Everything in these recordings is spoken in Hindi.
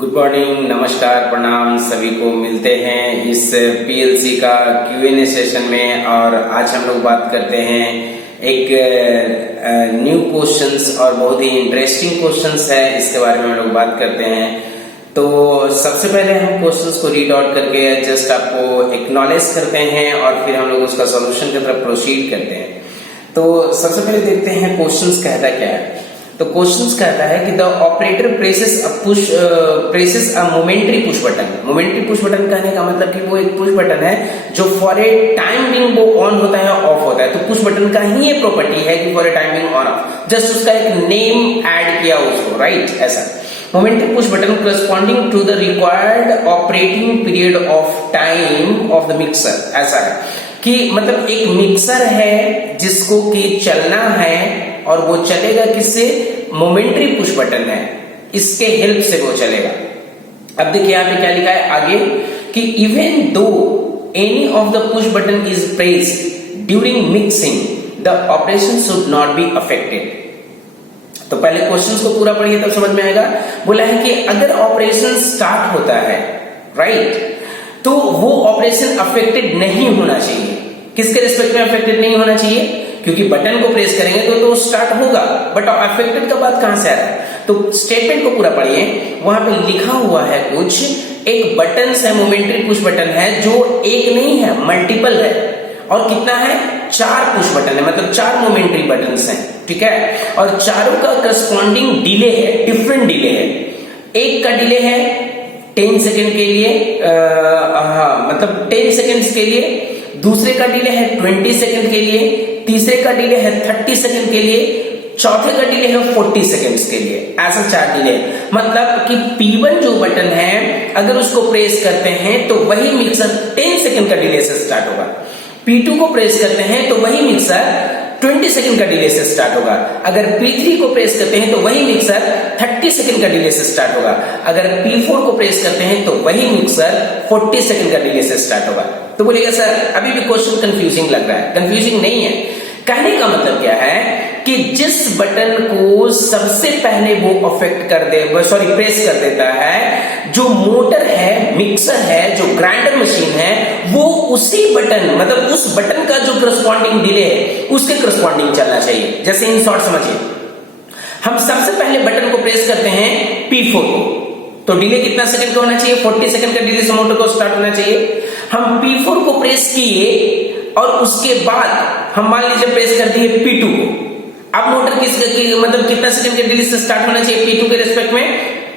गुड मॉर्निंग, नमस्कार, प्रणाम सभी को। मिलते हैं इस पीएलसी का Q&A सेशन में और आज हम लोग बात करते हैं एक न्यू क्वेश्चंस और बहुत ही इंटरेस्टिंग क्वेश्चंस है, इसके बारे में हम लोग बात करते हैं। तो सबसे पहले हम क्वेश्चंस को रीड आउट करके जस्ट आपको एक्नॉलेज करते हैं और फिर हम लोग उसका सॉल्यूशन की तरफ प्रोसीड करते हैं। तो सबसे पहले देखते हैं क्वेश्चंस कहता क्या है। तो क्वेश्चंस कहता है कि the operator presses a momentary push button. Momentary push button कहने का मतलब कि वो एक पुश बटन है जो फॉर ए टाइम बिंग वो ऑन होता है ऑफ होता है। तो पुश बटन का ही ये प्रॉपर्टी है कि for a time being on off, just उसका एक नेम ऐड किया उसको, राइट। ऐसा momentary push button corresponding to the required operating period of time of the mixer. ऐसा है कि मतलब एक मिक्सर है जिसको कि चलना है और वो चलेगा किससे? मोमेंटरी पुश बटन है, इसके हेल्प से वो चलेगा। अब देखिए यहाँ पे क्या लिखा है आगे कि even though any of the push button is pressed during mixing the operation should not be affected. तो पहले क्वेश्चंस को पूरा पढ़िए तब समझ में आएगा। बोला है कि अगर ऑपरेशन स्टार्ट होता है, राइट, तो वो ऑपरेशन अफेक्टेड नहीं होना चाहिए। किसके रिस्पेक्ट में अफेक्टेड नहीं होना चाहिए? क्योंकि बटन को प्रेस करेंगे तो स्टार्ट होगा, बट अफेक्टेड का बात कहां से आ रहा है? तो स्टेटमेंट को पूरा पढ़िए, वहां पे लिखा हुआ है कुछ, एक बटन है, मोमेंटरी पुश बटन है जो एक नहीं है, मल्टीपल है। और कितना है? 4 पुश बटन है, मतलब 4 मोमेंटरी बटन हैं, ठीक है। और चारों का करस्पॉन्डिंग डिले है, डिफरेंट डिले है। एक का डिले है 10 सेकेंड के लिए, मतलब 10 सेकेंड्स के लिए। दूसरे का डिले है 20 सेकेंड के लिए। तीसरे का डिले है 30 सेकेंड के लिए। चौथे का डिले है 40 सेकेंड्स के लिए। ऐसा 4 डिले, मतलब कि P1 जो बटन है अगर उसको प्रेस करते हैं तो वही मिक्सर 10 सेकेंड का डिले से स्टार्ट होगा। P2 को प्रेस करते हैं तो वही मिक्सर 20 सेकेंड का डिले से स्टार्ट होगा। अगर P3 को प्रेस करते हैं तो वही मिक्सर 30 सेकेंड का डिले से स्टार्ट होगा। अगर P4 को प्रेस करते हैं तो वही मिक्सर 40 सेकेंड का डिले से स्टार्ट होगा। तो बोलिएगा सर अभी भी क्वेश्चन कंफ्यूजिंग लग रहा है। कंफ्यूजिंग नहीं है। कहने का मतलब क्या है कि जिस बटन को सबसे पहले वो अफेक्ट कर दे, प्रेस कर देता है, जो मोटर है, मिक्सर है, जो ग्राइंडर मशीन है, वो उसी बटन, मतलब उस बटन का जो करस्पॉन्डिंग डिले है उसके करस्पॉन्डिंग चलना चाहिए। जैसे इन शॉर्ट समझिए, हम सबसे पहले बटन को प्रेस करते हैं P4 को, तो डिले कितना सेकंड का होना चाहिए? 40 सेकंड का डिले से मोटर को स्टार्ट होना चाहिए। हम P4 को प्रेस किए और उसके बाद हम मान लीजिए प्रेस कर दिए P2 को। अब मोटर मतलब कितना सेकंड के डिले से स्टार्ट होना चाहिए? P2 के रिस्पेक्ट में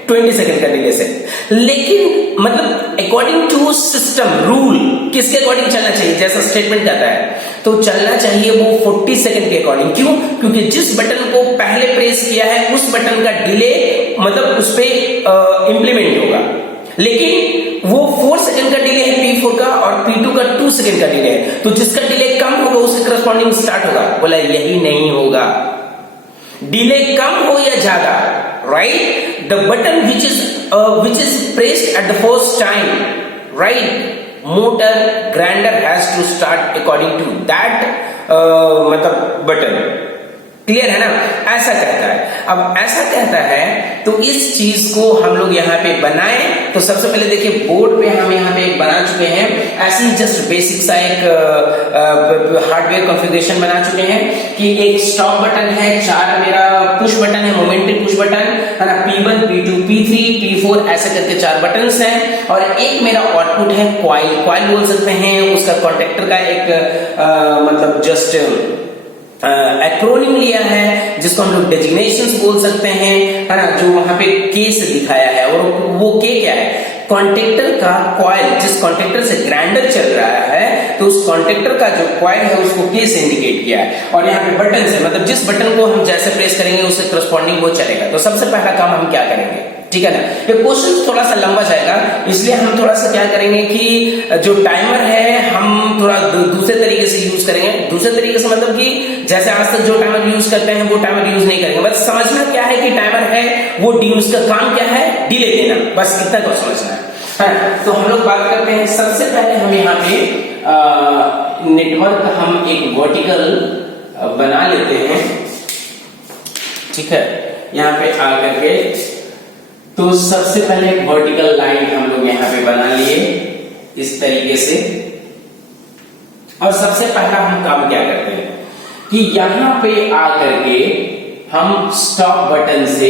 20 सेकंड का डिले से। लेकिन मतलब अकॉर्डिंग टू सिस्टम रूल किसके अकॉर्डिं चलना चाहिए? जैसा स्टेटमेंट कहता है तो चलना चाहिए वो 40 सेकंड के अकॉर्डिंग। क्यों? क्योंकि जिस बटन को पहले प्रेस किया है उस बटन का डिले मतलब उस पर इंप्लीमेंट होगा। लेकिन वो 4 सेकंड का डिले है P4 का और P2 का 2 सेकंड का डिले है, तो जिसका डिले कम होगा उसके करस्पॉन्डिंग स्टार्ट होगा। बोला यही नहीं होगा। डिले कम हो या ज्यादा, right, the button which is pressed at the first time, right, motor grinder has to start according to that मतलब बटन। क्लियर है ना? ऐसा कहता है। अब ऐसा कहता है तो इस चीज को हम लोग यहाँ पे बनाएं। तो सबसे पहले देखिए बोर्ड पे हम यहाँ पे बना चुके हैं, ऐसे ही जस्ट बेसिक सा एक हार्डवेयर कॉन्फ़िगरेशन बना चुके हैं कि एक स्टॉप बटन है, 4 मेरा पुश बटन है, मोमेंटरी पुश बटन है ना, P1, P2, P3, P4 ऐसे करके 4 बटन्स हैं। और एक मेरा आउटपुट है क्वाइल बोल सकते हैं, उसका कॉन्टेक्टर का एक मतलब जस्ट एक्रोनिम लिया है जिसको हम लोग डेजिग्नेशंस बोल सकते हैं, है ना, जो वहां पे के से दिखाया है। और वो के क्या है? कॉन्टेक्टर का कॉइल, जिस कॉन्टेक्टर से ग्राइंडर चल रहा है तो उस कॉन्टेक्टर का जो कॉइल है उसको के से इंडिकेट किया है। और यहाँ पे बटन से, मतलब जिस बटन को हम जैसे प्रेस करेंगे उससे करस्पॉन्डिंग वो चलेगा। तो सबसे पहला काम हम क्या करेंगे? ठीक है ना, ये क्वेश्चन थोड़ा सा लंबा जाएगा, इसलिए हम थोड़ा सा क्या करेंगे कि जो टाइमर है हम थोड़ा दूसरे तरीके से यूज करेंगे। दूसरे तरीके से मतलब कि जैसे आज तक जो टाइमर यूज करते हैं वो टाइमर यूज नहीं करेंगे। बस समझना क्या है कि टाइमर है वो उसका काम क्या है? डिले देना, बस इतना को समझना है। तो हम लोग बात करते हैं, सबसे पहले हम यहाँ पे नेटवर्क हम एक वर्टिकल बना लेते हैं, ठीक है। यहाँ पे आकर के तो सबसे पहले एक वर्टिकल लाइन हम लोग यहाँ पे बना लिए इस तरीके से, और सबसे पहला हम काम क्या करते हैं कि यहां पे आकर के हम स्टॉप बटन से,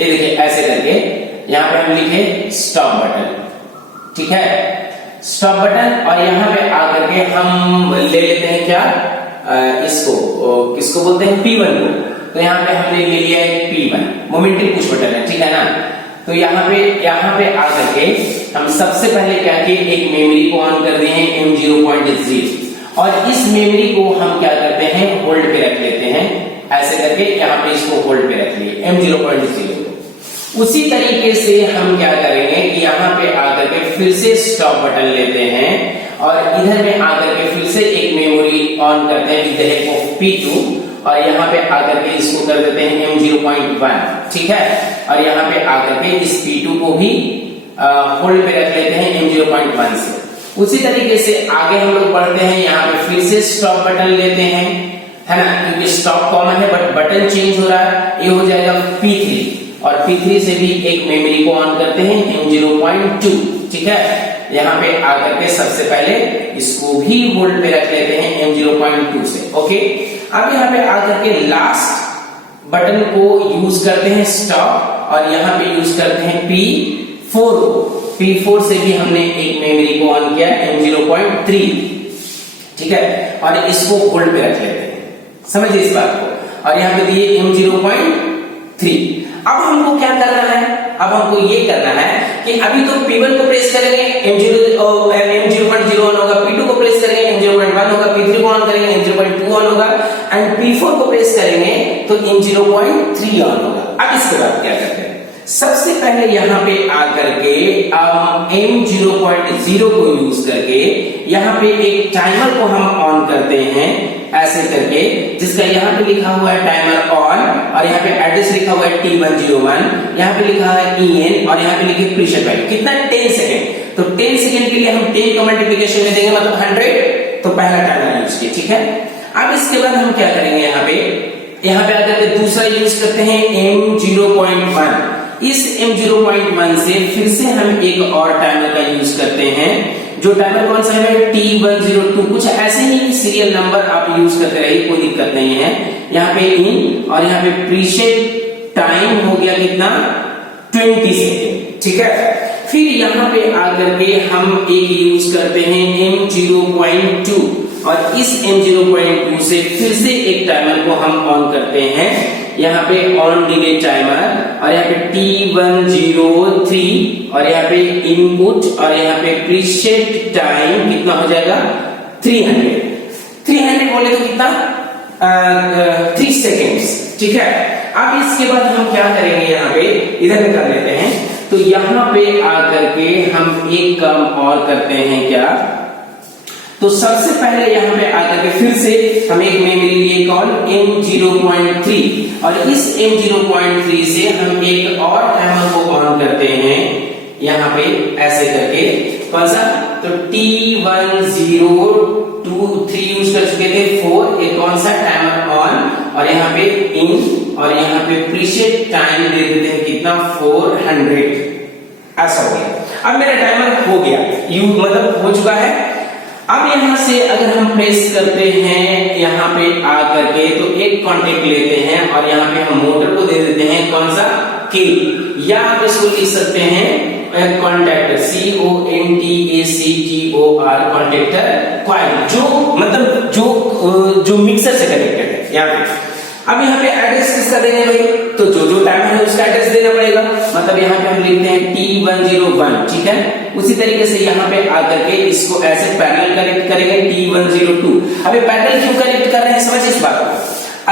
ये देखिए ऐसे करके यहां पे हम लिखे स्टॉप बटन, ठीक है, स्टॉप बटन, और यहां पे आकर के हम ले लेते हैं क्या, किसको बोलते हैं, P1 को। तो यहां पे हमने ले लिया है P1, मोमेंटरी पुश बटन है, ठीक है ना। तो यहां पे आकर के हम सबसे पहले क्या किए, एक मेमोरी को ऑन कर दिए हैं M0.0, और इस मेमोरी को हम क्या करते हैं, होल्ड पे रख लेते हैं, ऐसे करके यहाँ पे इसको होल्ड पे रख लिए M0.0। उसी तरीके से हम क्या करेंगे कि यहाँ पे आकर के फिर से स्टॉप बटन लेते हैं, और इधर में आकर के फिर से एक मेमोरी ऑन करते हैं with the help of P2, और यहाँ पे आकर के इसको कर देते हैं M0.1, ठीक है, और यहाँ पे आकर के इस P2 को भी होल्ड पे रख लेते हैं M0.1 से। उसी तरीके से आगे हम लोग बढ़ते हैं, यहाँ पे फिर से स्टॉप बटन लेते हैं, है ना, क्योंकि स्टॉप कॉमन है बट बटन चेंज हो रहा है, ये हो जाएगा P3, और P3 से भी एक मेमोरी को ऑन करते हैं M0.2, ठीक है, यहाँ पे आकर के सबसे पहले इसको भी होल्ड पे रख लेते हैं M0.2 से, ओके। अब यहाँ पे आकर के लास्ट बटन को यूज करते हैं स्टॉप, और यहाँ पे यूज करते हैं P4 से भी हमने एक मेमोरी को ऑन किया M0.3, ठीक है, और इसको होल्ड पे रख लेते हैं, समझिए इस बात को, और यहाँ पे दिए M0.3। अब हमको क्या करना है, अब हमको ये करना है कि अभी तो P1 को प्रेस करेंगे M0.0 ऑन होगा, P2 को प्रेस करेंगे M0.1 होगा, P3 को ऑन करेंगे M0.2 ऑन होगा, एंड P4 को प्रेस करेंगे तो M0.3 ऑन होगा। अब इसके बाद क्या करते हैं, सबसे पहले यहाँ पे आकर के अब M0.0 को यूज करके यहाँ पे एक टाइमर को हम ऑन करते हैं, ऐसे करके, जिसका यहाँ पे लिखा हुआ है टाइमर ऑन, और यहाँ पे एड्रेस लिखा हुआ है T101, यहाँ पे लिखा है EN, और यहाँ पे लिखे प्रीसेट वैल्यू कितना 10 सेकेंड। तो 10 सेकेंड के लिए हम 10 का मल्टीप्लिकेशन में देंगे मतलब 100, तो पहला टाइमर यूज किया, ठीक है। अब इसके बाद हम क्या करेंगे, यहाँ पे आकर के दूसरा यूज करते हैं M0.1। इस M0.1 से फिर से हम एक और टाइमर का यूज करते हैं, जो टाइमर कौन सा है, T102, कुछ ऐसे ही सीरियल नंबर आप यूज करते रहिए, कोई दिक्कत नहीं है। यहाँ पे इन, और यहाँ पे प्रीसेट टाइम हो गया कितना, 20 सेकेंड, ठीक है। फिर यहाँ पे आकर के हम एक यूज करते हैं M0.2, और इस M0.2 से फिर से एक टाइमर को हम ऑन करते हैं, यहाँ पे ऑन डिले टाइमर, और यहाँ पे T103, और यहाँ पे इनपुट, और यहाँ पे प्रीसेट टाइम कितना हो जाएगा 300 बोले तो कितना 3 सेकेंड्स, ठीक है। अब इसके बाद हम क्या करेंगे, यहाँ पे इधर में कर लेते हैं, तो यहाँ पे आकर के हम एक काम और करते हैं क्या, तो सबसे पहले यहाँ पे आकर के फिर से हम एक मेमोरी लिए कौन, M0.3, और इस M0.3 से हम एक और टाइमर को ऑन करते हैं, यहाँ पे ऐसे करके, कौन सा, तो T1023 यूज कर चुके थे 4, एक कौन सा टाइमर ऑन, और यहाँ पे इन, और यहाँ पे प्रीसेट टाइम दे देते हैं कितना 400, ऐसा हो गया। अब मेरा टाइमर हो गया, मतलब हो चुका है। अब यहां से अगर हम प्रेस करते हैं यहाँ पे आकर के, तो एक कॉन्टेक्ट लेते हैं, और यहाँ पे हम मोटर को दे देते हैं कौन सा, K, या आप इसको लिख सकते हैं कॉन्टेक्टर, CONTACTOR, कॉन्टेक्टर कॉइल, जो मतलब जो मिक्सर से कनेक्टेड है यहाँ पे। अब यहाँ पे एड्रेस किसका देंगे भाई, तो जो टाइमर है उसका एड्रेस देना पड़ेगा, मतलब यहाँ पे हम लिखते हैं T101, ठीक है। उसी तरीके से यहाँ पे आकर के इसको ऐसे पैरेलल कनेक्ट करेंगे T102। अबे पैरेलल क्यों कनेक्ट कर रहे हैं, समझिए इस बात को।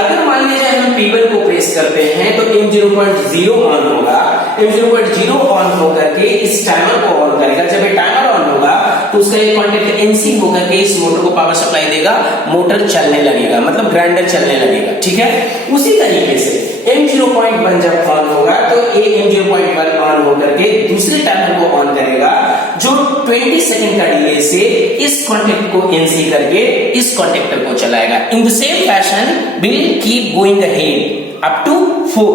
अगर मान लीजिए हम P1 को प्रेस करते हैं तो M0.0 ऑन होगा, M0.0 ऑन होकर के इस टाइमर को ऑन करेगा। जब ये टाइमर ऑन होगा तो उसका एक कॉन्टेक्ट NC होकर के इस मोटर को पावर सप्लाई देगा, मोटर चलने लगेगा, मतलब ग्राइंडर चलने लगेगा, ठीक है। उसी तरीके से M0.1 जब ऑन होगा तो ये M0.1 ऑन होकर के दूसरे टाइमर को ऑन करेगा, जो 20 सेकंड का डिले से इस कॉन्टेक्ट को NC करके इस कॉन्टेक्टर को चलाएगा। In the same fashion will keep going ahead up to 4।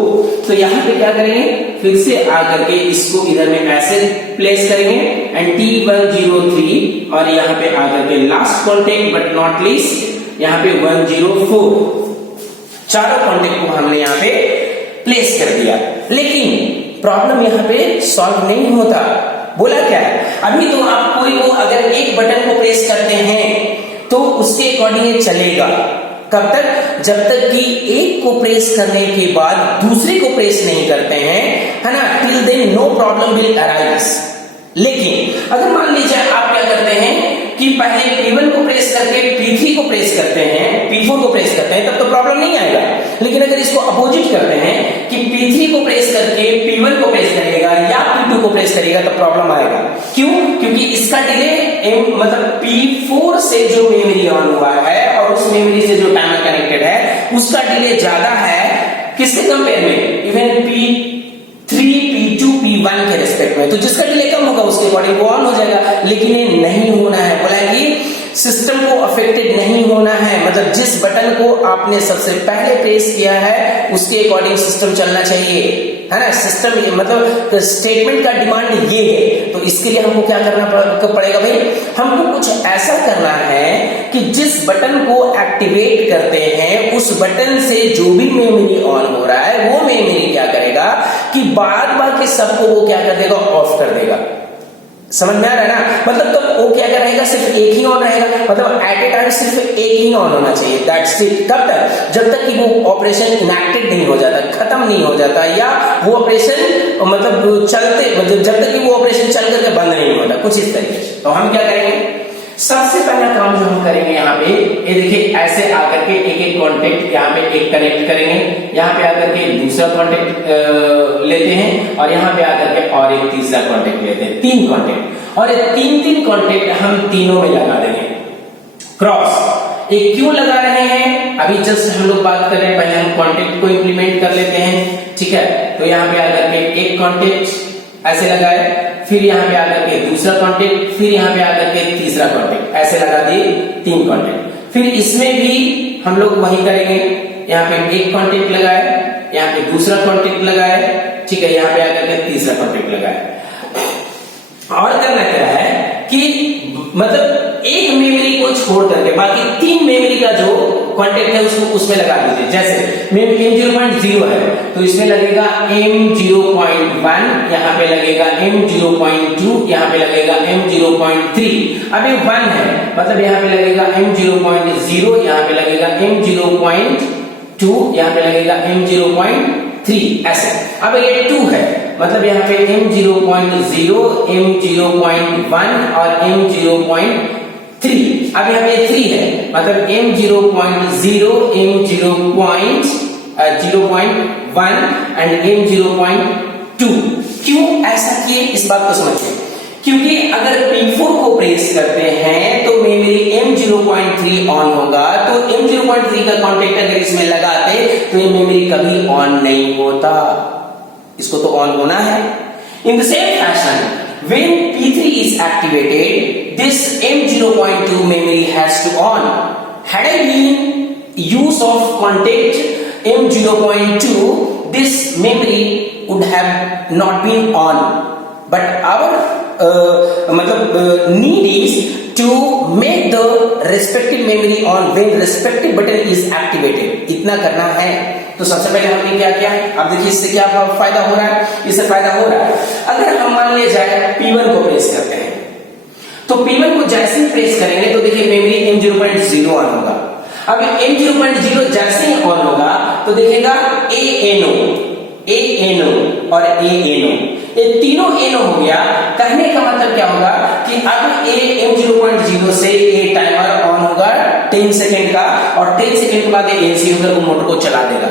तो यहाँ पे क्या करेंगे, फिर से आकर के इसको इधर में ऐसे प्लेस करेंगे एंड T103 और यहाँ पे आकर के last contact but not least यहाँ पे 104, चारों कॉन्टेक्ट को हमने यहाँ पे प्लेस कर दिया। लेकिन प्रॉब्लम यहाँ पे सॉल्व नहीं होता। बोला क्या है, अभी तो आप कोई को अगर एक बटन को प्रेस करते हैं तो उसके अकॉर्डिंग ये चलेगा। कब तक, जब तक कि एक को प्रेस करने के बाद दूसरे को प्रेस नहीं करते हैं, है ना, till then no problem will arise. लेकिन अगर मान लीजिए आप क्या करते हैं कि पहले P1 को प्रेस करके P3 को प्रेस करते हैं, P4 को प्रेस करते हैं, तब तो प्रॉब्लम नहीं आएगा। लेकिन अगर इसको अपोजिट करते हैं कि P3 को प्रेस करके P1 को प्रेस करेगा या P2 को प्रेस करेगा, तो प्रॉब्लम आएगा। क्यों? क्योंकि इसका डिले मतलब P4 से जो मेमोरी ऑन हुआ है और उस मेमोरी से जो टाइमर कनेक्टेड है उसका डिले ज्यादा है किसके कंपेयर में, इवन P3, P2, P1 के रिस्पेक्ट में। तो जिसका डिले कम होगा उसके अकॉर्डिंग वो ऑन हो जाएगा। लेकिन ये नहीं होना है, बोला है कि सिस्टम को अफेक्टेड नहीं होना है। मतलब जिस बटन को आपने सबसे पहले प्रेस किया है उसके अकॉर्डिंग सिस्टम चलना चाहिए, है ना। सिस्टम मतलब स्टेटमेंट का डिमांड ये है। तो इसके लिए हमको क्या करना पड़ेगा भाई, हमको कुछ ऐसा करना है कि जिस बटन को एक्टिवेट करते हैं उस बटन से जो भी मेमोरी ऑन हो रहा है वो मेमोरी क्या करेगा कि बाद बाकी सबको वो क्या कर देगा, ऑफ कर देगा। समझ में आ रहा है ना। मतलब तब वो क्या रहेगा, सिर्फ एक ही ऑन रहेगा। मतलब एट ए टाइम सिर्फ एक ही ऑन होना चाहिए, दैट्स इट। कब तक, जब तक कि वो ऑपरेशन इनएक्टिव नहीं हो जाता, खत्म नहीं हो जाता, या वो ऑपरेशन मतलब चलते, मतलब जब तक कि वो ऑपरेशन चल करके बंद नहीं होता, कुछ इस तरीके से। तो हम क्या करेंगे, सबसे पहला काम जो हम करेंगे यहाँ पे, ये देखिए ऐसे आकर के एक एक कॉन्टेक्ट यहाँ पे एक कनेक्ट करेंगे, यहाँ पे आकर के दूसरा कॉन्टेक्ट लेते हैं और यहाँ पे आकर के और एक तीसरा कॉन्टेक्ट लेते हैं, 3 कॉन्टेक्ट। और ये 3 कॉन्टेक्ट हम तीनों में लगा देंगे क्रॉस। एक क्यों लगा रहे हैं, अभी जस्ट हम लोग बात कर रहे हैं, पहले हम कॉन्टेक्ट को इंप्लीमेंट कर लेते हैं, ठीक है। तो यहाँ पे आकर के एक कॉन्टेक्ट ऐसे लगाए, फिर यहाँ पे आकर के दूसरा कॉन्टेक्ट, फिर यहाँ पे आकर के तीसरा कॉन्टेक्ट, ऐसे लगा दिए 3 कॉन्टेक्ट। फिर इसमें भी हम लोग वही करेंगे, यहाँ पे एक कॉन्टेक्ट लगाए, यहाँ पे दूसरा कॉन्टेक्ट लगाए, ठीक है, यहाँ पे आकर के तीसरा कॉन्टेक्ट लगाए। और करना क्या है कि मतलब एक मेमोरी को छोड़ करके बाकी 3 मेमोरी का जो कॉन्टेक्ट है उसको उसमें लगा दीजिए। जैसे मेमोरी M0.0 है तो इसमें लगेगा M0.1, यहाँ पे लगेगा M0.2, यहाँ पे लगेगा M0.3। अब ये 1 है मतलब यहाँ पे लगेगा M0.0, यहाँ पे लगेगा M0.2, यहाँ पे लगेगा M0.3, ऐसे। अब ये 2 है मतलब यहाँ पे M0.0, M0.1 और M0.3। अब यहाँ पे 3 है मतलब M0.0, M0.1 एंड M0.2। क्यों ऐसा किए इस बात को समझिए, क्योंकि अगर P4 को प्रेस करते हैं तो मेमोरी M0.3 ऑन होगा, तो M0.3 का कॉन्टेक्ट अगर इसमें लगाते तो ये मेमोरी कभी ऑन नहीं होता, इसको तो ऑन होना है। In the same fashion, when P3 is activated, this M0.2 memory has to on. Had I been use of contact M0.2, this memory would have not been on. But our need is to make the respective memory on when respective button is activated. इतना करना है। तो सबसे पहले हमने क्या किया, अब देखिए इससे क्या फायदा हो रहा है, इससे फायदा हो रहा है अगर हम मान ले जाए P1 को प्रेस करते हैं तो P1 को जैसे ही प्रेस करेंगे तो देखिए मेमोरी M0.0 ऑन होगा। अब M0.0 जैसे ही ऑन होगा तो देखेगा ANO और ANO, ये तीनों ANO हो गया। कहने का मतलब क्या होगा कि अब M0.0 से ये टाइमर ऑन होगा 10 सेकेंड का और 10 सेकेंड के बाद ये AC होकर वो मोटर को चला देगा।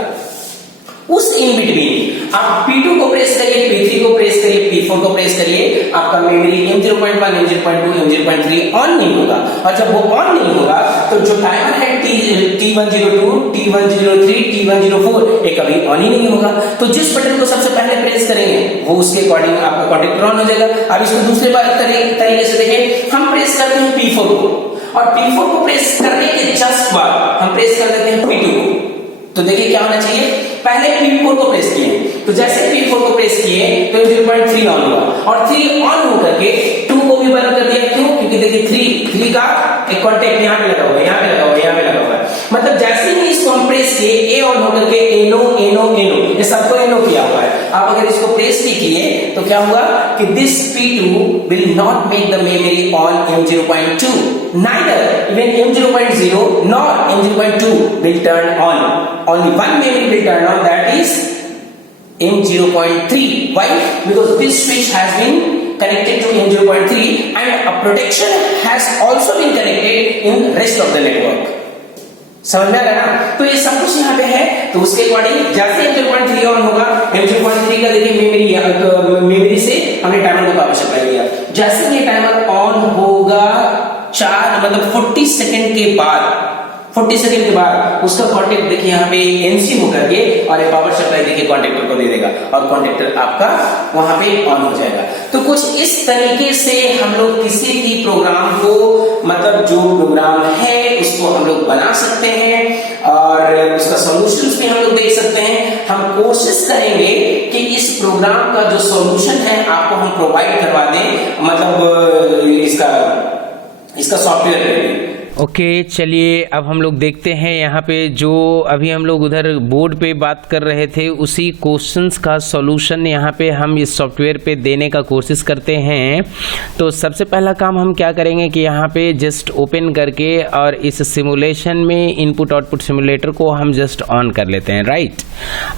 उस इन बिटवीन आप P2 को प्रेस करिए, P3 को प्रेस करिए, P4 को प्रेस करिए, आपका memory M0.1, M0.2, M0.3 on नहीं होगा। और जब वो ऑन नहीं होगा तो जो टाइमर है T102, T103, T104 ये कभी ऑन ही नहीं होगा। तो जिस बटन को सबसे पहले प्रेस करेंगे वो उसके अकॉर्डिंग आपका कॉन्टेक्ट ऑन हो जाएगा। अब इसको दूसरे तरीके से देखिए, हम प्रेस करते हैं P4 को और P4 को प्रेस करने के जस्ट बाद हम प्रेस कर देते हैं P2 को। तो देखिए क्या होना चाहिए, पहले P4 को प्रेस किए, तो जैसे P4 को प्रेस किए तो 0.3 ऑन हुआ और 3 ऑन होकर के 2 को भी बंद कर दिया। क्यों? क्योंकि देखिए 3 का एक कॉन्टेक्ट यहाँ पे लगा हुआ है, यहाँ पे लगा हुआ है, यहाँ पे लगा हुआ है। मतलब जैसे ही इसको हम प्रेस किए A ऑन होकर के एनो एनो एनो, ये सबको एनो किया हुआ है। आप अगर इसको प्रेस भी किए तो क्या होगा कि this P2 will not make the memory on M0.2, neither even M0.0 nor M0.2 will turn on. Only one memory will turn on, that is M0.3. Why? Because this switch has been connected to M0.3 and a protection has also been connected in rest of the network. समझ में आ रहा है ना? तो ये सब कुछ यहाँ पे है, तो उसके अकॉर्डिंग जैसे M0.3 ऑन होगा, M0.3 का देखिए मेमोरी से हमने टाइमर को पावर सप्लाई दिया। जैसे ये टाइमर ऑन होगा 40 सेकंड के बाद, 40 सेकंड के बाद उसका कॉन्टेक्ट देखिए यहाँ पे एनसी होकर के और ये पावर सप्लाई देखिए कॉन्टेक्टर को दे देगा और कॉन्टेक्टर आपका वहां पे ऑन हो जाएगा। तो कुछ इस तरीके से हम लोग किसी भी प्रोग्राम को, मतलब जो प्रोग्राम है उसको हम लोग बना सकते हैं और उसका सॉल्यूशंस भी हम लोग देख सकते हैं। हम कोशिश करेंगे कि इस प्रोग्राम का जो सॉल्यूशन है आपको हम प्रोवाइड करवा दें, मतलब इसका सॉफ्टवेयर। ओके चलिए अब हम लोग देखते हैं यहाँ पे जो अभी हम लोग उधर बोर्ड पे बात कर रहे थे उसी क्वेश्चंस का सॉल्यूशन यहाँ पे हम इस सॉफ्टवेयर पे देने का कोशिश करते हैं। तो सबसे पहला काम हम क्या करेंगे कि यहाँ पे जस्ट ओपन करके और इस सिमुलेशन में इनपुट आउटपुट सिमुलेटर को हम जस्ट ऑन कर लेते हैं, राइट।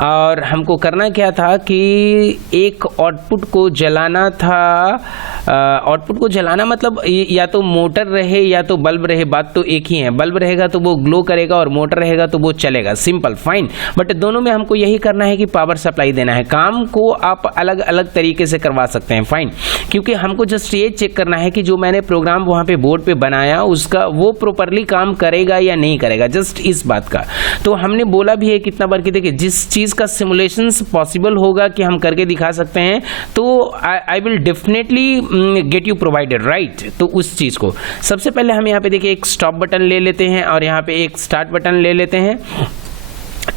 और हमको करना क्या था कि एक आउटपुट को जलाना था। आउटपुट को जलाना मतलब या तो मोटर रहे या तो बल्ब रहे, बात तो एक ही है। बल्ब रहेगा तो वो ग्लो करेगा और मोटर रहेगा तो वो चलेगा, सिंपल फाइन। बट दोनों में हमको यही करना है कि पावर सप्लाई देना है। काम को आप अलग अलग तरीके से करवा सकते हैं, फाइन, क्योंकि हमको जस्ट ये चेक करना है कि जो मैंने प्रोग्राम वहाँ पे बोर्ड पे बनाया उसका वो प्रॉपरली काम करेगा या नहीं करेगा, जस्ट इस बात का। तो हमने बोला भी है कितना बार कि देखिए जिस चीज़ का सिमुलेशन पॉसिबल होगा कि हम करके दिखा सकते हैं तो I will definitely get you provided, right. तो उस चीज़ को सबसे पहले हम यहाँ पे देखिए एक स्टॉप बटन ले लेते हैं और यहाँ पे एक स्टार्ट बटन ले लेते हैं,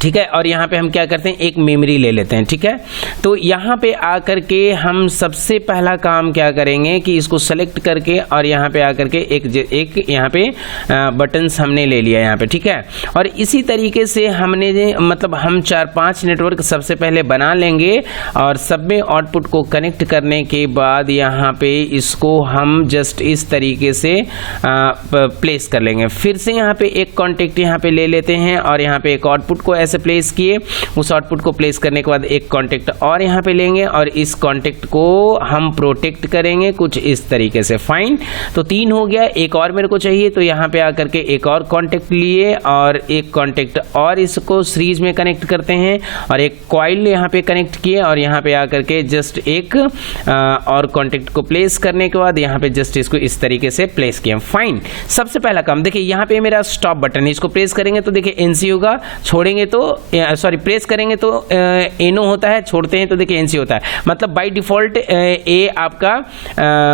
ठीक है। और यहाँ पे हम क्या करते हैं, एक मेमोरी ले लेते हैं, ठीक है। तो यहाँ पे आकर के हम सबसे पहला काम क्या करेंगे कि इसको सेलेक्ट करके और यहाँ पे आकर के एक यहाँ पे बटन्स हमने ले लिया यहाँ पे, ठीक है। और इसी तरीके से हमने मतलब हम 4-5 नेटवर्क सबसे पहले बना लेंगे और सब में आउटपुट को कनेक्ट करने के बाद यहाँ पे इसको हम जस्ट इस तरीके से प्लेस कर लेंगे। फिर से यहाँ पे एक कॉन्टेक्ट यहाँ पे ले लेते हैं और यहाँ पे एक आउटपुट को ऐसे प्लेस किए। उस आउटपुट को प्लेस करने के बाद एक कॉन्टेक्ट और यहाँ पे लेंगे और इस कॉन्टेक्ट को हम प्रोटेक्ट करेंगे कुछ इस तरीके से, फाइन। तो 3 हो गया, एक और मेरे को चाहिए तो यहाँ पे आकर के एक और कॉन्टेक्ट लिए और एक कॉन्टेक्ट और इसको सीरीज में कनेक्ट करते हैं और एक कॉइल यहाँ पे कनेक्ट किए और यहाँ पे आकर के जस्ट एक और कॉन्टेक्ट को प्लेस करने के बाद यहाँ पे जस्ट इसको इस तरीके से प्लेस किया, फाइन। सबसे पहला काम देखिए यहाँ पे मेरा स्टॉप बटन है, इसको प्रेस करेंगे तो देखिए एनसी होगा, छोड़ेंगे तो सॉरी प्रेस करेंगे तो एनो होता है, छोड़ते हैं तो देखिए एनसी होता है। मतलब बाय डिफॉल्ट ए आपका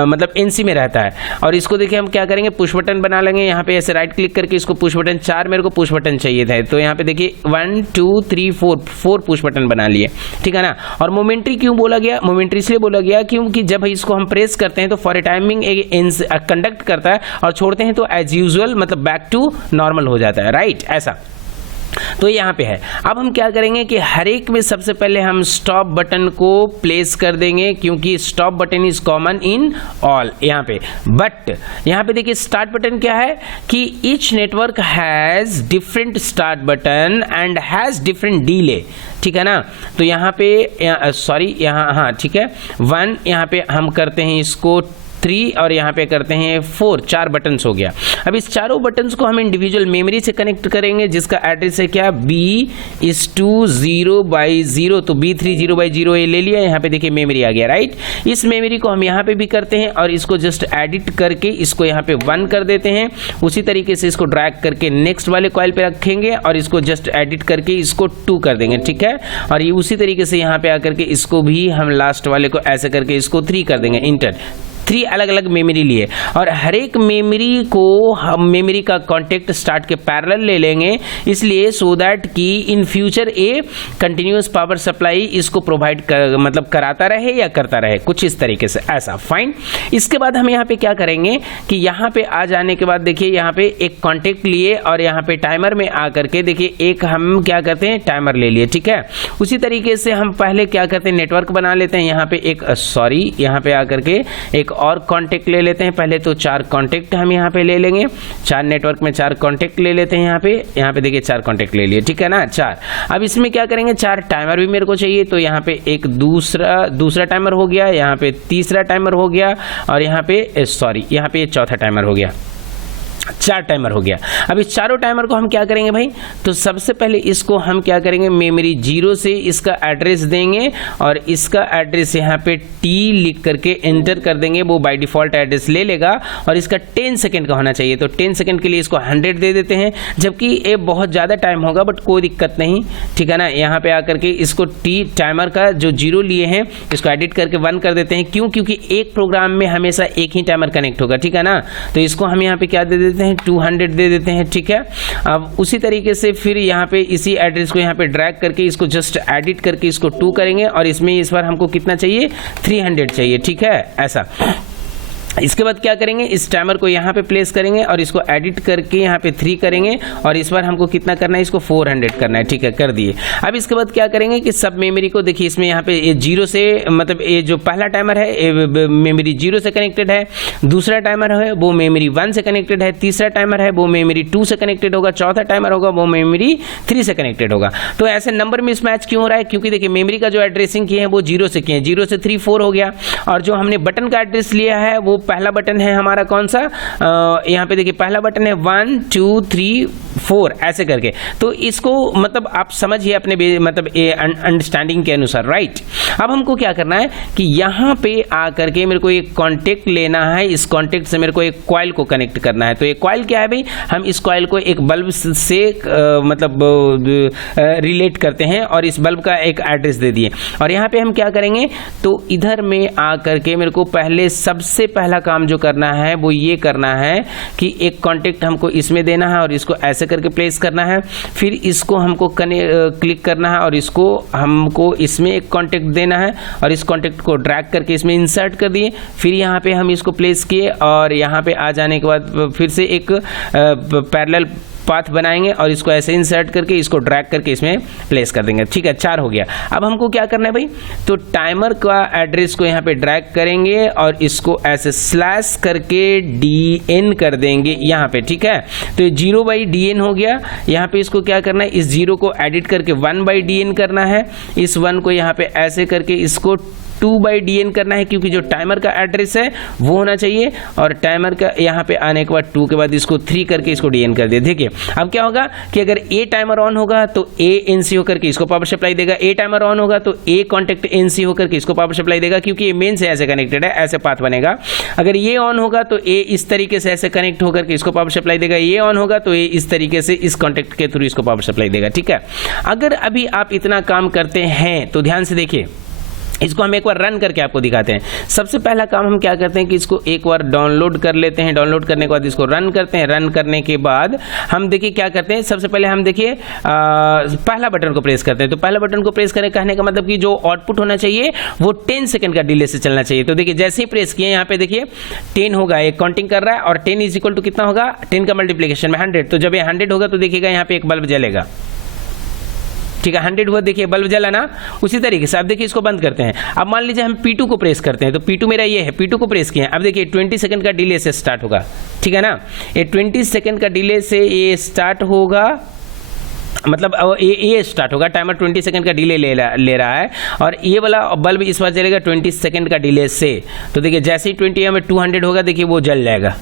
मतलब एनसी में रहता है। और इसको देखिए हम क्या करेंगे, पुश बटन बना लेंगे। यहाँ पे ऐसे राइट क्लिक करके इसको पुश बटन 4 मेरे को पुश बटन चाहिए था, तो यहाँ पे देखिए 1 2 3 4 पुश बटन बना लिए, ठीक है ना। और मोमेंट्री क्यों बोला गया, मोमेंट्री इसलिए बोला गया क्योंकि जब इसको हम प्रेस करते हैं तो फॉर ए टाइमिंग कंडक्ट करता है और छोड़ते हैं तो एज यूजुअल मतलब बैक टू नॉर्मल हो जाता है, राइट, ऐसा। तो यहाँ पे है। अब हम क्या करेंगे कि हर एक में सबसे पहले हम स्टॉप बटन को प्लेस कर देंगे क्योंकि stop button is common in all यहाँ पे। बट यहाँ पे देखिए स्टार्ट बटन क्या है कि each network has different start button and has different delay, ठीक है ना। तो यहाँ पे सॉरी यहाँ हाँ ठीक है 1 यहाँ पे हम करते हैं इसको 3 और यहाँ पे करते हैं 4, 4 बटन्स हो गया। अब इस चारों बटन्स को हम इंडिविजुअल मेमोरी से कनेक्ट करेंगे जिसका एड्रेस है क्या B/0/0। तो B30/0 ये ले लिया, यहाँ पे देखिए मेमोरी आ गया, राइट। इस मेमोरी को हम यहाँ पे भी करते हैं और इसको जस्ट एडिट करके इसको यहाँ पे 1 कर देते हैं। उसी तरीके से इसको ड्रैग करके नेक्स्ट वाले कॉइल पे रखेंगे और इसको जस्ट एडिट करके इसको 2 कर देंगे, ठीक है। और ये उसी तरीके से यहाँ पे आकर के इसको भी हम लास्ट वाले को ऐसे करके इसको 3 कर देंगे, इंटर। 3 अलग अलग मेमोरी लिए और हर एक मेमोरी को हम मेमोरी का कॉन्टेक्ट स्टार्ट के पैरेलल ले लेंगे, इसलिए सो दैट कि in future A continuous power supply इसको प्रोवाइड मतलब कराता रहे या करता रहे, कुछ इस तरीके से, ऐसा। फाइन। इसके बाद हम यहाँ पे क्या करेंगे कि यहाँ पे आ जाने के बाद देखिए यहाँ पे एक कॉन्टेक्ट लिए और यहाँ पे टाइमर में आकर के देखिए एक हम क्या करते हैं, टाइमर ले लिए, ठीक है। उसी तरीके से हम पहले क्या करते हैं, नेटवर्क बना लेते हैं। यहाँ पे एक यहाँ पे आकर के एक और कॉन्टेक्ट ले लेते हैं। पहले तो 4 कॉन्टेक्ट हम यहाँ पे ले लेंगे, 4 नेटवर्क में 4 कॉन्टेक्ट ले लेते हैं। यहाँ पे देखिए 4 कॉन्टेक्ट ले लिए, ठीक है ना, 4। अब इसमें क्या करेंगे, 4 टाइमर भी मेरे को चाहिए, तो यहाँ पे एक दूसरा टाइमर हो गया, यहाँ पे तीसरा टाइमर हो गया और यहाँ पे यहाँ पे चौथा टाइमर हो गया। 4 टाइमर हो गया। अब इस चारों टाइमर को हम क्या करेंगे भाई, तो सबसे पहले इसको हम क्या करेंगे, मेमोरी 0 से इसका एड्रेस देंगे और इसका एड्रेस यहाँ पे T लिख करके एंटर कर देंगे, वो बाय डिफॉल्ट एड्रेस ले लेगा और इसका 10 सेकंड का होना चाहिए, तो 10 सेकंड के लिए इसको 100 दे देते हैं, जबकि ये बहुत ज़्यादा टाइम होगा बट कोई दिक्कत नहीं, ठीक है ना। यहाँ पे आकर के इसको टाइमर का जो 0 लिए हैं इसको एडिट करके 1 कर देते हैं, क्यों, क्योंकि एक प्रोग्राम में हमेशा एक ही टाइमर कनेक्ट होगा, ठीक है ना। तो इसको हम यहाँ पे क्या दे देते हैं, 200 दे देते हैं, ठीक है। अब उसी तरीके से फिर यहाँ पे इसी एड्रेस को यहाँ पे ड्रैग करके इसको जस्ट एडिट करके इसको 2 करेंगे और इसमें इस बार हमको कितना चाहिए, 300 चाहिए, ठीक है, ऐसा। इसके बाद क्या करेंगे, इस टाइमर को यहाँ पे प्लेस करेंगे और इसको एडिट करके यहाँ पे 3 करेंगे और इस बार हमको कितना करना है, इसको 400 करना है, ठीक है, कर दिए। अब इसके बाद क्या करेंगे कि सब मेमोरी को देखिए, इसमें यहाँ पे ये 0 से मतलब ये जो पहला टाइमर है मेमोरी 0 से कनेक्टेड है, दूसरा टाइमर है वो मेमोरी 1 से कनेक्टेड है, तीसरा टाइमर है वो मेमोरी 2 से कनेक्टेड होगा, चौथा टाइमर होगा वो मेमोरी 3 से कनेक्टेड होगा। तो ऐसे नंबर मिसमैच क्यों हो रहा है, क्योंकि देखिए मेमोरी का जो एड्रेसिंग किए हैं वो 0 से किए हैं, 0 से 3 4 हो गया और जो हमने बटन का एड्रेस लिया है वो पहला बटन है हमारा कौन सा, यहाँ पे देखिए पहला बटन है 1 2 3 4 ऐसे करके, तो इसको मतलब आप समझिए अपने मतलब अंडरस्टैंडिंग के अनुसार, राइट। अब हमको क्या करना है कि यहाँ पे आकर के मेरे को एक कॉन्टेक्ट लेना है, इस कॉन्टेक्ट से मेरे को एक कॉइल को कनेक्ट करना है। तो ये कॉइल क्या है भाई, हम इस कॉइल को एक बल्ब से मतलब रिलेट करते हैं और इस बल्ब का एक एड्रेस दे दिए और यहाँ पे हम क्या करेंगे, तो इधर में आकर के मेरे को पहले सबसे पहला काम जो करना है वो ये करना है कि एक कॉन्टेक्ट हमको इसमें देना है और इसको ऐसे करके प्लेस करना है, फिर इसको हमको क्लिक करना है और इसको हमको इसमें एक कॉन्टेक्ट देना है और इस कॉन्टेक्ट को ड्रैग करके इसमें इंसर्ट कर दिए, फिर यहाँ पे हम इसको प्लेस किए और यहाँ पे आ जाने के बाद फिर से एक पैरेलल पाथ बनाएंगे और इसको ऐसे इंसर्ट करके इसको ड्रैग करके इसमें प्लेस कर देंगे, ठीक है, 4 हो गया। अब हमको क्या करना है भाई, तो टाइमर का एड्रेस को यहाँ पे ड्रैग करेंगे और इसको ऐसे स्लैश करके DN कर देंगे यहाँ पे, ठीक है। तो 0/DN हो गया। यहाँ पे इसको क्या करना है, इस 0 को एडिट करके 1/DN करना है, इस 1 को यहाँ पे ऐसे करके इसको 2/DN करना है, क्योंकि जो टाइमर का एड्रेस है वो होना चाहिए और टाइमर का यहाँ पे आने के बाद 2 के बाद इसको 3 करके इसको DN कर दिया। देखिए अब क्या होगा कि अगर A टाइमर ऑन होगा तो A NC होकर के इसको पावर सप्लाई देगा, A टाइमर ऑन होगा तो A कॉन्टेक्ट NC होकर के इसको पावर सप्लाई देगा, क्योंकि ये मेन से ऐसे कनेक्टेड है, ऐसे पाथ बनेगा। अगर ये ऑन होगा तो A इस तरीके से ऐसे कनेक्ट होकर के इसको पावर सप्लाई देगा, ये ऑन होगा तो A इस तरीके से इस कॉन्टेक्ट के थ्रू इसको पावर सप्लाई देगा, ठीक है। अगर अभी आप इतना काम करते हैं तो ध्यान से देखिए, इसको हम एक बार रन करके आपको दिखाते हैं। सबसे पहला काम हम क्या करते हैं कि इसको एक बार डाउनलोड कर लेते हैं, डाउनलोड करने के बाद इसको रन करते हैं, रन करने के बाद हम देखिए क्या करते हैं, सबसे पहले हम देखिए पहला बटन को प्रेस करते हैं। तो पहला बटन को प्रेस करें कहने का मतलब कि जो आउटपुट होना चाहिए वो 10 सेकंड का डिले से चलना चाहिए। तो देखिए जैसे ही प्रेस किए यहाँ पे देखिए 10 होगा, एक काउंटिंग कर रहा है और 10 इज इक्वल टू कितना होगा, 10 का मल्टीप्लिकेशन में 100। तो जब ये 100 होगा तो देखिएगा यहाँ पे एक बल्ब जलेगा, ठीक है, 100 हुआ, देखिए बल्ब जला ना। उसी तरीके से अब देखिए इसको बंद करते हैं। अब मान लीजिए हम P2 को प्रेस करते हैं, तो P2 मेरा ये है, P2 को प्रेस किए हैं। अब देखिए 20 सेकंड का डिले से स्टार्ट होगा, ठीक है ना। ये 20 सेकंड का डिले से ये स्टार्ट होगा, मतलब ये स्टार्ट होगा, टाइमर 20 सेकंड का डिले ले रहा है और ये वाला बल्ब इस बार जलेगा 20 सेकंड का डिले से। तो देखिए जैसे ही 20 में 200 होगा देखिए वो जल जाएगा,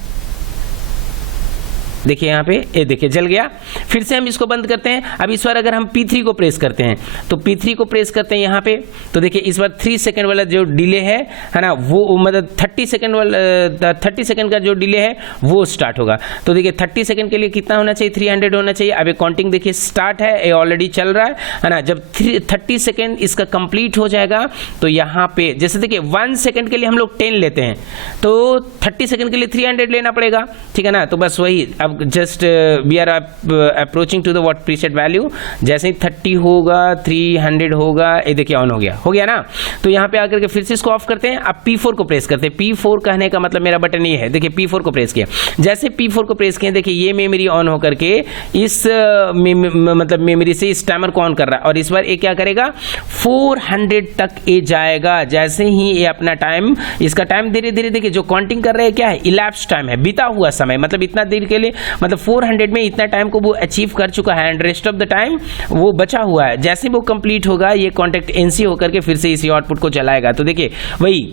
देखिए यहाँ पे ये देखिए जल गया। फिर से हम इसको बंद करते हैं। अब इस बार अगर हम P3 को प्रेस करते हैं तो P3 को प्रेस करते हैं यहाँ पे, तो देखिए इस बार 3 सेकंड वाला जो डिले है ना, वो मतलब 30 सेकंड वाला 30 सेकंड का जो डिले है वो स्टार्ट होगा। तो देखिए 30 सेकंड के लिए कितना होना चाहिए, 300 होना चाहिए। अब ये काउंटिंग देखिए स्टार्ट है, ये ऑलरेडी चल रहा है ना। जब 30 सेकंड इसका कंप्लीट हो जाएगा तो यहाँ पे जैसे देखिए 1 सेकंड के लिए हम लोग 10 लेते हैं, तो 30 सेकंड के लिए 300 लेना पड़ेगा, ठीक है ना। तो बस वही अब just we are approaching to the what preset value. जैसे ही 30 होगा 300 होगा, ये देखिए ऑन हो गया ना। तो यहाँ पे आकर के फिर से इसको ऑफ करते हैं। अब P4 को प्रेस करते हैं। P4 कहने का मतलब मेरा बटन ये है, देखिए P4 को प्रेस किया। जैसे P4 को प्रेस किया देखिए ये मेमोरी ऑन होकर के इस मतलब मेमोरी से इस टाइमर को ऑन कर रहा है, और इस बार ये क्या करेगा 400 तक ये जाएगा। जैसे ही ये अपना टाइम, इसका टाइम धीरे धीरे देखिए जो काउंटिंग कर रहे हैं क्या है, इलैप्स टाइम है, बीता हुआ समय, मतलब इतना देर के लिए, मतलब 400 में इतना टाइम को वो अचीव कर चुका है and rest of the time वो बचा हुआ है। जैसे वो कंप्लीट होगा ये कॉन्टेक्ट एनसी होकर के फिर से इसी आउटपुट को चलाएगा। तो देखिए वही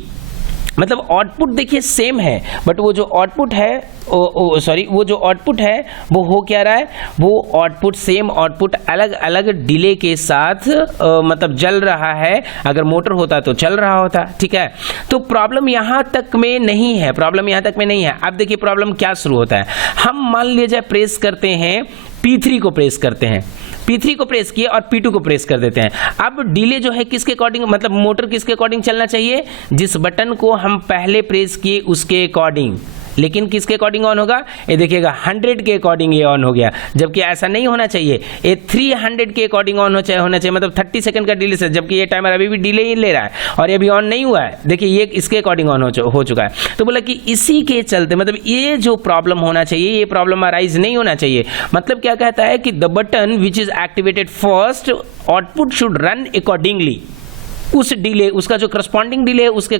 मतलब आउटपुट देखिए सेम है, बट वो जो आउटपुट है वो जो आउटपुट है वो हो क्या रहा है, वो आउटपुट सेम आउटपुट अलग अलग डिले के साथ मतलब जल रहा है। अगर मोटर होता तो चल रहा होता, ठीक है। तो प्रॉब्लम यहाँ तक में नहीं है, प्रॉब्लम यहाँ तक में नहीं है। अब देखिए प्रॉब्लम क्या शुरू होता है। हम मान लीजिए प्रेस करते हैं P3 को प्रेस करते हैं, P3 को प्रेस किए और P2 को प्रेस कर देते हैं। अब डिले जो है किसके अकॉर्डिंग, मतलब मोटर किसके अकॉर्डिंग चलना चाहिए, जिस बटन को हम पहले प्रेस किए उसके अकॉर्डिंग। लेकिन किसके अकॉर्डिंग ऑन होगा, ये देखिएगा 100 के अकॉर्डिंग ये ऑन हो गया, जबकि ऐसा नहीं होना चाहिए। ये 300 के अकॉर्डिंग ऑन होना चाहिए, मतलब 30 सेकंड का डिले से, जबकि ये टाइमर अभी भी डिले ही ले रहा है और ये अभी ऑन नहीं हुआ है। देखिए ये इसके अकॉर्डिंग ऑन हो चुका है। तो बोला कि इसी के चलते मतलब ये जो प्रॉब्लम होना चाहिए, ये प्रॉब्लम अराइज नहीं होना चाहिए। मतलब क्या कहता है कि the button which is activated first output should run accordingly, उस डिले, उसका जो करस्पॉन्डिंग डिले है उसके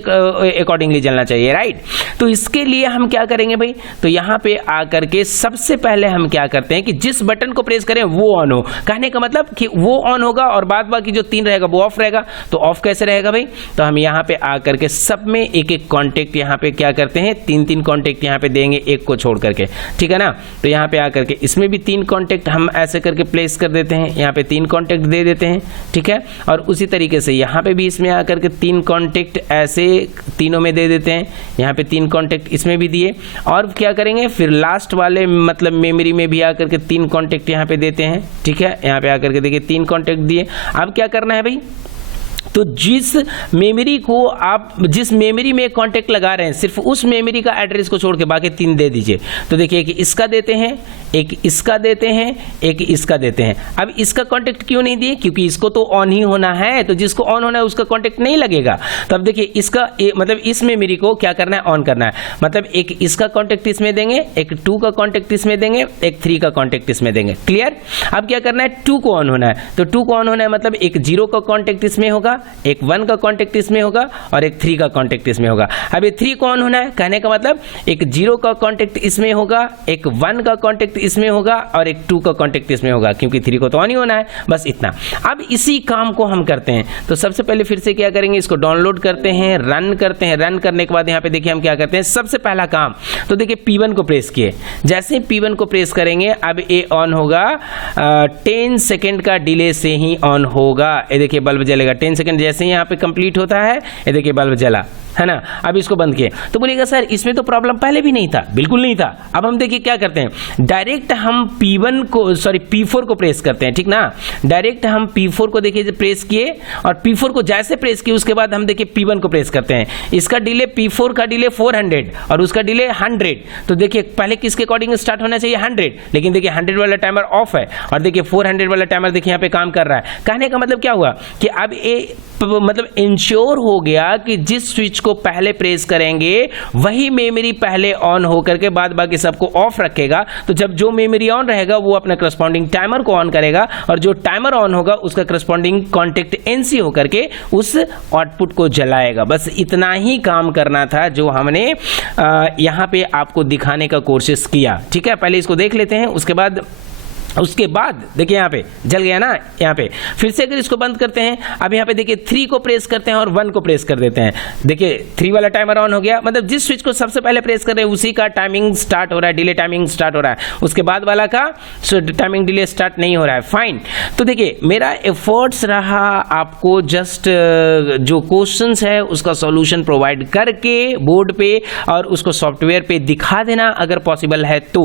अकॉर्डिंगली चलना चाहिए, राइट। तो इसके लिए हम क्या करेंगे भाई, तो यहाँ पे आकर के सबसे पहले हम क्या करते हैं कि जिस बटन को प्रेस करें वो ऑन हो। कहने का मतलब कि वो ऑन होगा और बाद बाकी जो 3 रहेगा वो ऑफ रहेगा। तो ऑफ कैसे रहेगा भाई, तो हम यहाँ पे आकर के सब में एक एक कॉन्टेक्ट यहाँ पे क्या करते हैं, 3 कॉन्टेक्ट यहाँ पे देंगे, एक को छोड़ करके, ठीक है ना। तो यहाँ पे आकर के इसमें भी 3 कॉन्टेक्ट हम ऐसे करके प्लेस कर देते हैं, यहाँ पे 3 कॉन्टेक्ट दे देते हैं, ठीक है। और उसी तरीके से यहाँ पे भी इसमें आकर के 3 कॉन्टेक्ट ऐसे तीनों में दे देते हैं, यहाँ पे 3 कॉन्टेक्ट इसमें भी दिए। और क्या करेंगे फिर लास्ट वाले मतलब मेमोरी में भी आकर के 3 कॉन्टेक्ट यहाँ पे देते हैं, ठीक है। यहाँ पे आकर के देखिए 3 कॉन्टेक्ट दिए। अब क्या करना है भाई, तो जिस मेमोरी को आप जिस मेमोरी में कॉन्टेक्ट लगा रहे हैं सिर्फ उस मेमोरी का एड्रेस को छोड़ के बाकी 3 दे दीजिए। तो देखिए एक इसका देते हैं, एक इसका देते हैं, एक इसका देते हैं। अब इसका कॉन्टेक्ट क्यों नहीं दिए, क्योंकि इसको तो ऑन ही होना है, तो जिसको ऑन होना है उसका कॉन्टेक्ट नहीं लगेगा। तो अब देखिए इसका मतलब इस मेमोरी को क्या करना है, ऑन करना है। मतलब एक इसका कॉन्टेक्ट इसमें देंगे, एक 2 का कॉन्टेक्ट इसमें देंगे, एक 3 का कॉन्टेक्ट इसमें देंगे, क्लियर। अब क्या करना है, 2 को ऑन होना है। तो 2 को ऑन होना है मतलब एक 0 का कॉन्टेक्ट इसमें होगा, एक 1 का कॉन्टेक्ट इसमें होगा और एक 3 का कॉन्टेक्ट इसमें होगा। अब ये 3 को ऑन होना है, कहने का मतलब एक 0 का कॉन्टेक्ट इसमें होगा, एक 1 का कॉन्टेक्ट इसमें होगा और एक 2 का कॉन्टेक्ट इसमें होगा, क्योंकि 3 को तो ऑन ही होना है, बस इतना। अब इसी काम को हम करते हैं। तो सबसे पहले फिर से क्या करेंगे, इसको डाउनलोड करते हैं, रन करते हैं। रन करने के बाद यहाँ पे देखिए हम क्या करते हैं, सबसे पहला काम तो देखिए P1 को प्रेस किए। जैसे P1 को प्रेस करेंगे अब ये ऑन होगा, 10 सेकेंड का डिले से ही ऑन होगा। ये देखिए बल्ब जलेगा 10 सेकेंड जैसे ही यहाँ पे कंप्लीट होता है, ये देखिए बल्ब जला, है ना। अब इसको बंद किए तो बोलिएगा सर इसमें तो प्रॉब्लम पहले भी नहीं था, बिल्कुल नहीं था। अब हम देखिए क्या करते हैं, डायरेक्ट हम P4 को प्रेस करते हैं, ठीक ना। डायरेक्ट हम P4 को देखिए प्रेस किए और P4 को जैसे प्रेस किए उसके बाद हम देखिए P1 को प्रेस करते हैं। इसका डिले P4 का डिले 400 और उसका डिले 100। तो देखिए पहले किसके अकॉर्डिंग स्टार्ट होना चाहिए, 100, लेकिन देखिए 100 वाला टाइमर ऑफ है और देखिए 400 वाला टाइमर देखिए यहाँ पे काम कर रहा है। कहने का मतलब क्या हुआ कि अब ये मतलब इंश्योर हो गया कि जिस स्विच को पहले प्रेस करेंगे वही मेमोरी पहले ऑन होकर के बाद बाकी सबको ऑफ रखेगा। तो जब जो मेमोरी ऑन रहेगा वो अपना करस्पॉन्डिंग टाइमर को ऑन करेगा और जो टाइमर ऑन होगा उसका करस्पॉन्डिंग कॉन्टेक्ट एनसी होकर के उस आउटपुट को जलाएगा। बस इतना ही काम करना था जो हमने यहाँ पे आपको दिखाने का कोशिश किया, ठीक है। पहले इसको देख लेते हैं, उसके बाद उसके बाद देखिए यहाँ पे जल गया ना, यहाँ पे फिर से अगर इसको बंद करते हैं, अब यहाँ पे देखिए 3 को प्रेस करते हैं और 1 को प्रेस कर देते हैं। देखिए 3 वाला टाइमर ऑन हो गया, मतलब जिस स्विच को सबसे पहले प्रेस कर रहे हैं उसी का टाइमिंग स्टार्ट हो रहा है, डिले टाइमिंग स्टार्ट हो रहा है, उसके बाद वाला का टाइमिंग डिले स्टार्ट नहीं हो रहा है। फाइन, तो देखिए मेरा एफर्ट्स रहा आपको जस्ट जो क्वेश्चंस है उसका सॉल्यूशन प्रोवाइड करके बोर्ड पे और उसको सॉफ्टवेयर पे दिखा देना अगर पॉसिबल है तो।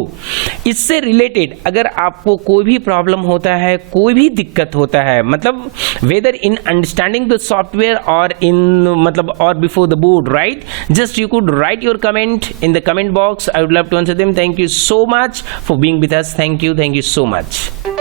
इससे रिलेटेड अगर आपको कोई भी प्रॉब्लम होता है, कोई भी दिक्कत होता है, मतलब whether in understanding the software और इन मतलब और before the board, right, just you could write your comment in the comment box. I would love to answer them. Thank you so much for being with us. Thank you so much.